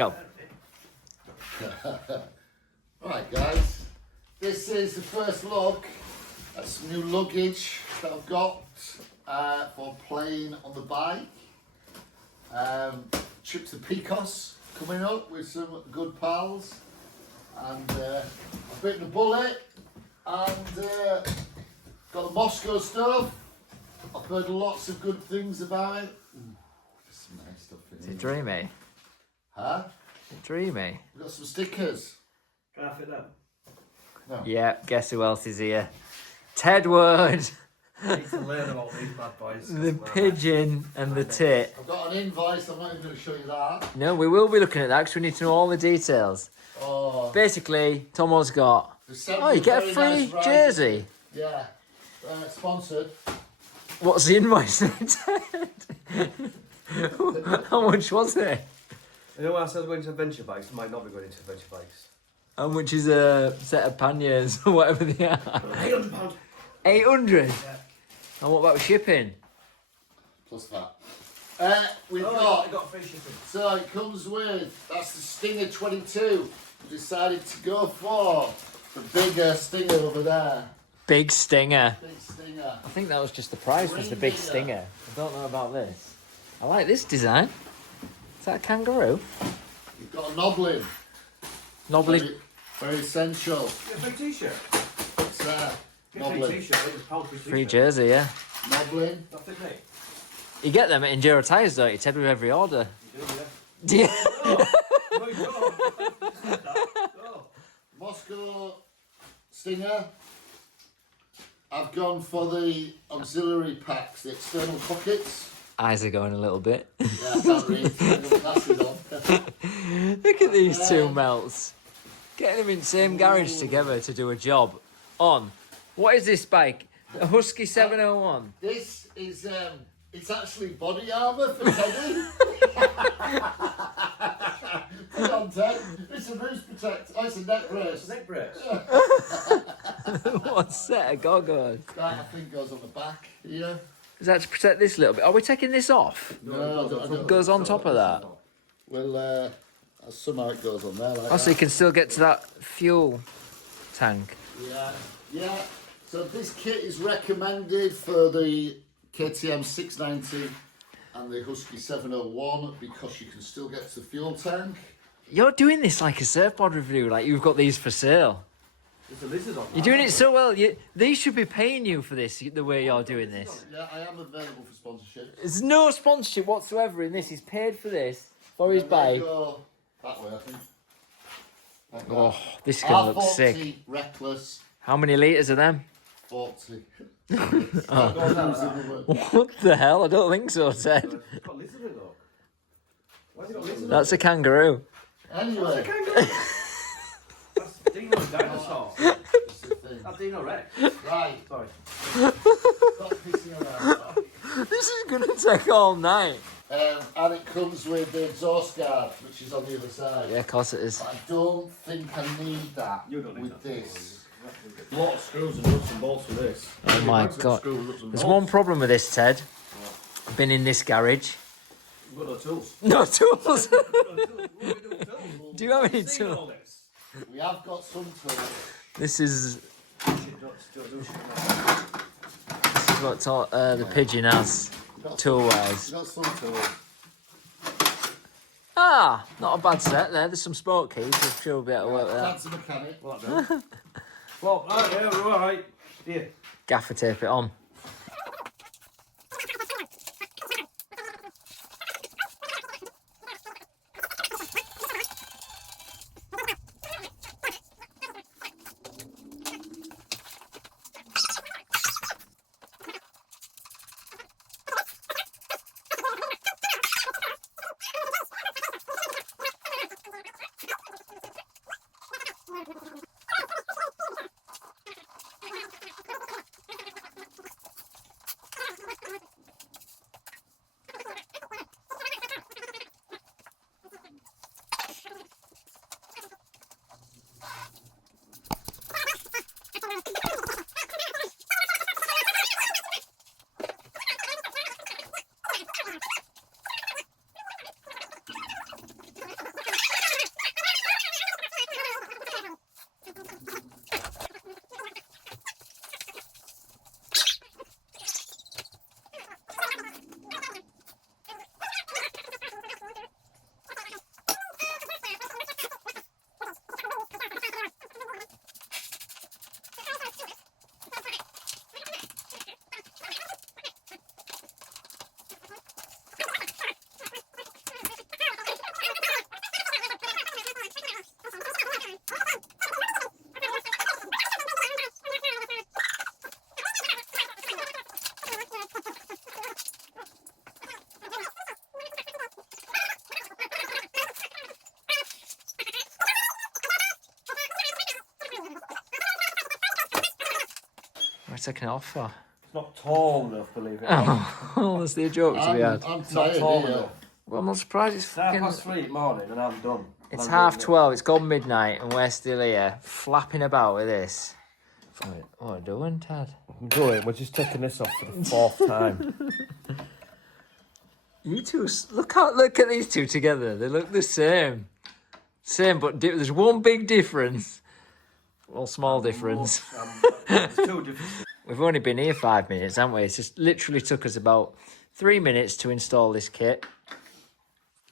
Go. Right, guys. This is the first look at some new luggage that I've got for playing on the bike. Trip to Picos coming up with some good pals. And I've bitten the bullet and got the Mosko stuff. I've heard lots of good things about it. Ooh, there's some nice stuff in here. Is it dreamy? Huh? Is it dreamy? We've got some stickers. Can I fit them? No. Yeah, guess who else is here? Ted Wood, I need to learn about these bad boys. the Pigeon and the Tit. I've got an invoice, I'm not even going to show you that. No, we will be looking at that because we need to know all the details. Oh, Basically, Tomo's got... they sent Oh, me you get a very free nice ride. jersey. Yeah, sponsored. What's the invoice, Ted? How much was it? You know when I said going to adventure bikes, I might not be going into adventure bikes. How much is a set of panniers or whatever they are? £800. 800? Yeah. And what about shipping? Plus that. We've I got, got free shipping. so it comes with, that's the Stinger 22. We decided to go for the bigger Stinger over there. Big Stinger. Big Stinger. I think that was just the price, was the big Stinger. I don't know about this. I like this design. Is that a kangaroo? We've got a knobbling. Knobbly. Very, very essential. Get a free t-shirt. It's there. Get a free Knobbling. t-shirt. It's a free Free t-shirt. jersey, yeah. Knobbling. That's it, mate. You get them at Enduro Tyres, don't you, Ted, with every order? You do, yeah. Do you? No, you don't. No. Mosko Stinger. I've gone for the auxiliary packs, the external pockets. Eyes are going a little bit. Yeah, I can't read. I've got glasses on. Look at these two melts. Getting them in the same garage together to do a job on. What is this bike? A Husky 701. This is, it's actually body armour for Teddy. Put on, Ted. It's a moose protector. Oh, it's a neck brace. Neck brace. What set of goggles? That, I think, goes on the back here. Is that to protect this a little bit? Are we taking this off? No, I don't. It goes on top of that. Well, somehow it goes on there like Oh, so you that. can still get to that fuel tank. Yeah, yeah. So this kit is recommended for the KTM 690 and the Husky 701 because you can still get to the fuel tank. You're doing this like a surfboard review, like you've got these for sale. There's a lizard on You're doing it so well. They should be paying you for this, the way you're doing this. Yeah, I am available for sponsorship. There's no sponsorship whatsoever in this. He's paid for this, for his And they bike. go that way, I think. Like that. Oh, this is going to look R40 sick. Reckless, How many litres are them? 40. What the hell? I don't think so, Ted. It's got a lizard in it, though. Why has it got a lizard in it? That's a kangaroo. Anyway, That's Dino's dinosaur. that's the thing. That's Dino Rex. Right, Sorry. stop pissing around. This is going to take all night. And it comes with the exhaust guard, which is on the other side. Yeah, of course it is. But I don't think I need that You don't need with that. this. A lot of screws and nuts and bolts for this. Oh my God. There's one problem with this, Ted. I've been in this garage. We've got no tools. No tools. What do we do with tools? Do you have any Seen all tools? this? We have got some tools. This is Shit, don't shit, man. what the Pigeon has, tool-wise. We got some tools. Ah, not a bad set there. There's some sport keys. I'm sure we'll be able to work with that. That's a mechanic. What that? Well, yeah, we're all right. Here. Gaffer tape it on. taking it off for? It's not tall enough, believe it or not. Oh, that's the joke to be had. I'm It's not tired tall here. enough. Well, I'm not surprised it's It's fucking... 3:30 in the morning and I'm done. It's I'm half doing 12, it's gone midnight, and we're still here, flapping about with this. What are you doing, Ted? I'm doing. We're just taking this off for the 4th time. You two, look at these two together. They look the same. Same, but there's one big difference. Well, small difference. There's 2 differences. We've only been here 5 minutes, haven't we? It's just literally took us about 3 minutes to install this kit.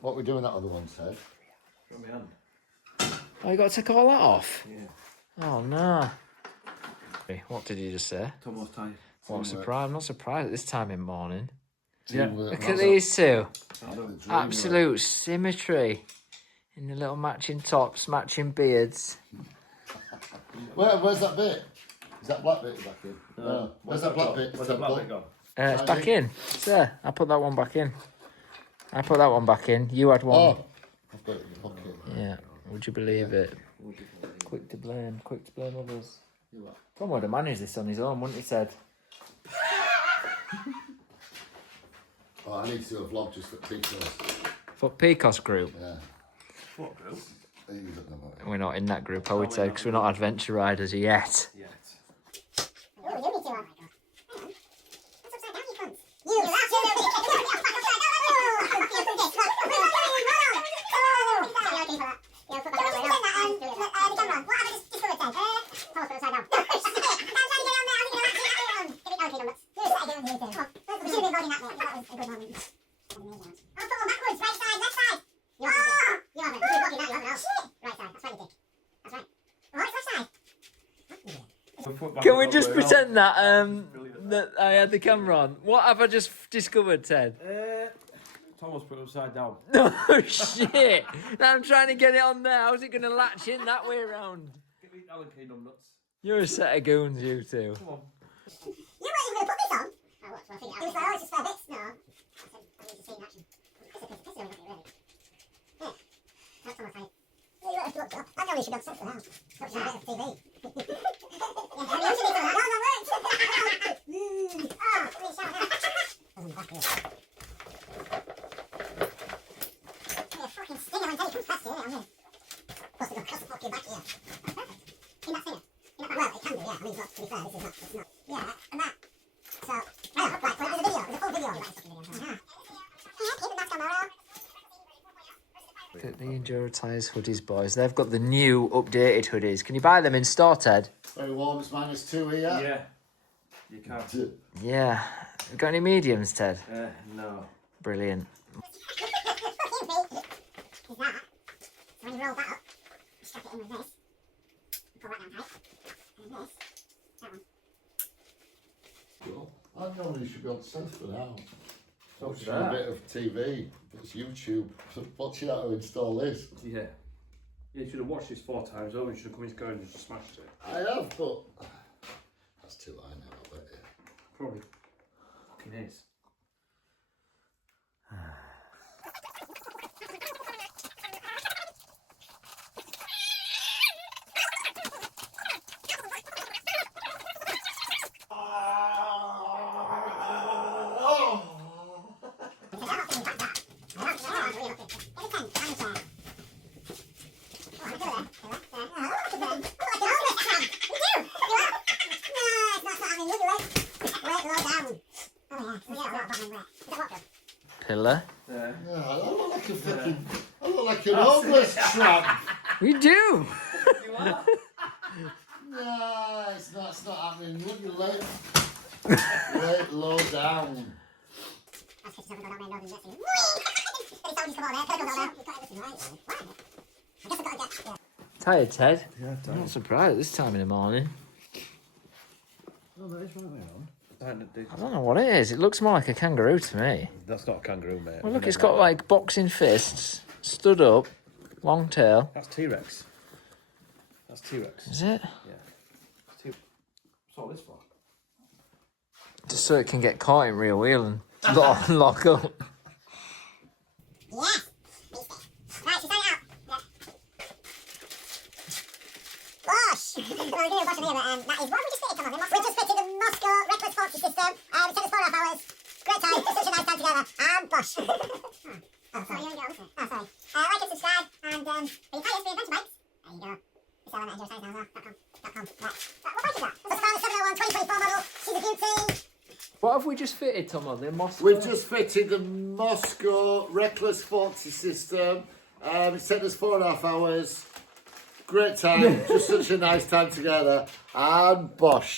What we doing that other one, Ted? From my hand. Oh, you got to take all that off? Yeah. Oh, no. What did you just say? Thomas time. What a surprise. I'm not surprised at this time in the morning. Yeah. Look at these two. Dream, Absolute symmetry. In the little matching tops, matching beards. Where's that bit? Is that black bit back in? No. Where's that black bit? Where's that black bit gone? It's back in. It's there. I put that one back in. I put that one back in. You had one. Oh, I've got it in the pocket. Yeah. Would you believe it? Quick to blame others. From would have managed this on his own, wouldn't he, Ted? Oh, I need to do a vlog just for pictures. For Pecos group. Yeah. What group? You don't know about it. We're not in that group, I would say, because we're not adventure riders yet. Yeah. Can we just pretend that that I had the camera on? What have I just discovered, Ted? Thomas put it upside down. No shit! Now I'm trying to get it on there. How's it going to latch in that way around? Give me Alan Key nuts. You're a set of goons, you two. Come on. You weren't even going to put this on? Oh, what? Well, I think it was like, oh, it's just spare bits. No. I need to see in action. Piss on it, really. Yeah. That's all I say. Yeah, you were up. I know you should have done something else. Stop showing a bit of TV. Yeah, I mean, you should have done that. No, that worked. Oh, please shout out. Doesn't back here. Yeah, fucking stinger until you come past here, I'm here. Plus, it'll cross the fucking back here. Perfect. In that stinger. Well, it can do, yeah. I mean, it's not, to be fair, this is not, it's not. Yeah, and that. So, oh, right, well, there's a video, there's a full video. Yeah, keep it back tomorrow. The Enduro Tyres hoodies, boys. They've got the new updated hoodies. Can you buy them in store, Ted? Very warm, it's -2 here. Yeah. You can't. Yeah. You got any mediums, Ted? No. Brilliant. Is that. So when you roll that up, you strap it in with this. Pull that down tight. And this. That one. Cool. I know you should be on sofa now. So Watching a bit of TV. It's YouTube. So watching how to install this. Yeah. Yeah, you should have watched this 4 times over. You should have come into going and just smashed it. I have, but that's too high now, I bet you. Probably fucking is. Pillar. Yeah, I look like a fucking. I look like an homeless tramp. We do! No, it's not happening. Look, you lay low down. Tired, Ted? Yeah, I'm not surprised at this time in the morning. No, that is right way on. I don't know what it is. It looks more like a kangaroo to me. That's not a kangaroo, mate. Well, look, it's got like boxing fists, stood up, long tail. That's T-Rex. That's T-Rex. Is it? Yeah. What's all this for? Just so it can get caught in rear wheel and lock up. Yeah. Right, she's it out. Yeah. Wash! Well, we're doing a Bosch on here, but that is what have we just fitted, Tom? We just fitted the Mosko Reckless 40 system. It took us 4.5 hours. Great time, such a nice time together. And Bosch. Oh, sorry, you only got one. Oh, sorry. Like and subscribe, and for your tyres, for your adventure bikes, there you go. We sell them at enduro.com. Right. What bike is that? Husqvarna 701 2024 model. She's a beauty. What have we just fitted, Tom, on the Mosko? We've just fitted the Mosko Reckless 40 system. It's taken us 4.5 hours. Great time, just such a nice time together. And Bosch.